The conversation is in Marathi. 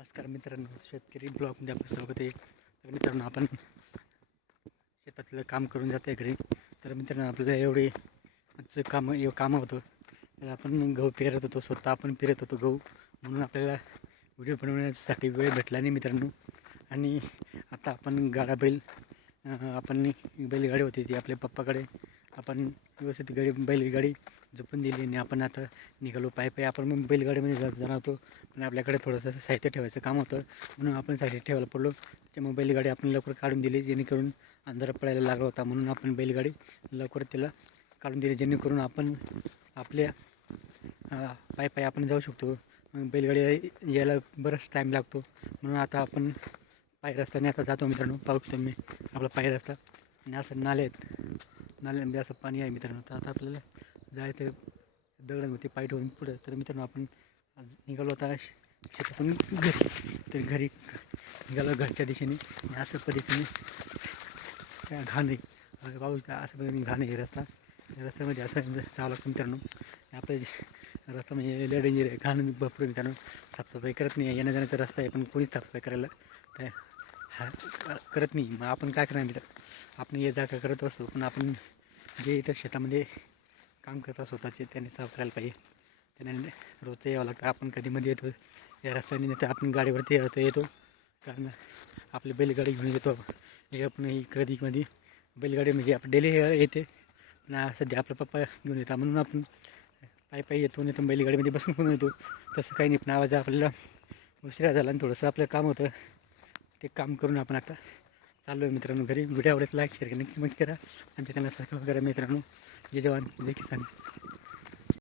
नमस्कार मित्रांनो, शेतकरी ब्लॉगमध्ये आपलं स्वागत आहे. तर मित्रांनो, आपण शेतातलं काम करून जाते घरी. तर मित्रांनो, आपल्याला एवढे कामं होतं. तर आपण गहू पेरत होतो, स्वतः आपण पेरत होतो गहू, म्हणून आपल्याला व्हिडिओ बनवण्यासाठी वेळ भेटला नाही मित्रांनो. आणि आता आपण आपण बैलगाडी होती ती आपल्या पप्पाकडे आपण व्यवस्थित बैलगाडी जपून दिली आणि आपण आता निघालो पायी. आपण मग बैलगाडीमध्ये जाणार होतो, पण आपल्याकडे थोडंसं साहित्य ठेवायचं काम होतं, म्हणून आपण साहित्य ठेवायला पडलो. त्याच्यामुळे बैलगाडी आपण लवकर काढून दिली, जेणेकरून अंधार पडायला लागला होता, म्हणून आपण बैलगाडी लवकर त्याला काढून दिली, जेणेकरून आपण आपल्या पायी आपण जाऊ शकतो. मग बैलगाडी यायला बराच टाईम लागतो, म्हणून आता आपण पायी रस्त्याने आता जातो मित्रांनो. पाहू शकतो मी आपला पायी रस्ता, आणि असं नाल्यामध्ये असं पाणी आहे मित्रांनो. तर आता आपल्याला जायचं दगड होते पाय ठेवून पुढं. तर मित्रांनो, आपण निघालो आता शेतातून घरी. तर घरी निघालो घरच्या दिशेने, आणि असं पद्धतीने घाण आहे पाहू शकता, असं पद्धतीने घाण आहे रस्त्यामध्ये असं जावं लागतं मित्रांनो. आपल्या रस्ता म्हणजे लय डेंजर आहे, घाण भरपूर मित्रांनो. साफसफाई करत नाही, येण्या जाण्याचा रस्ता आहे, पण कोणीच साफसफाई करायला करत नाही. मग आपण काय करणार मित्र, आपण ये जा करत असतो, पण आपण जे इथं शेतामध्ये काम करतात स्वतःचे, त्यांनी साफ करायला पाहिजे. त्याने रोजचं यावं लागतं. आपण कधीमध्ये येतो या रस्त्याने, नाही तर आपण गाडीवरती येतो, कारण आपली बैलगाडी घेऊन येतो. हे आपण कधीमध्ये बैलगाडी म्हणजे आपण डेली येते, पण सध्या आपला पप्पा घेऊन येतात, म्हणून आपण पायी येतो, नाही तर बैलगाडीमध्ये बसून पण येतो. तसं काही नाही, पण आवाज आपल्याला उशिरा झाला आणि थोडंसं आपलं काम होतं, ते काम करून आपण आता चाललो आहे मित्रांनो घरी. व्हिडिओ आवडल्यास लाईक शेअर नक्की करा, आमच्या चॅनलला सबस्क्राईब करा मित्रांनो. जय जवान जय किसान.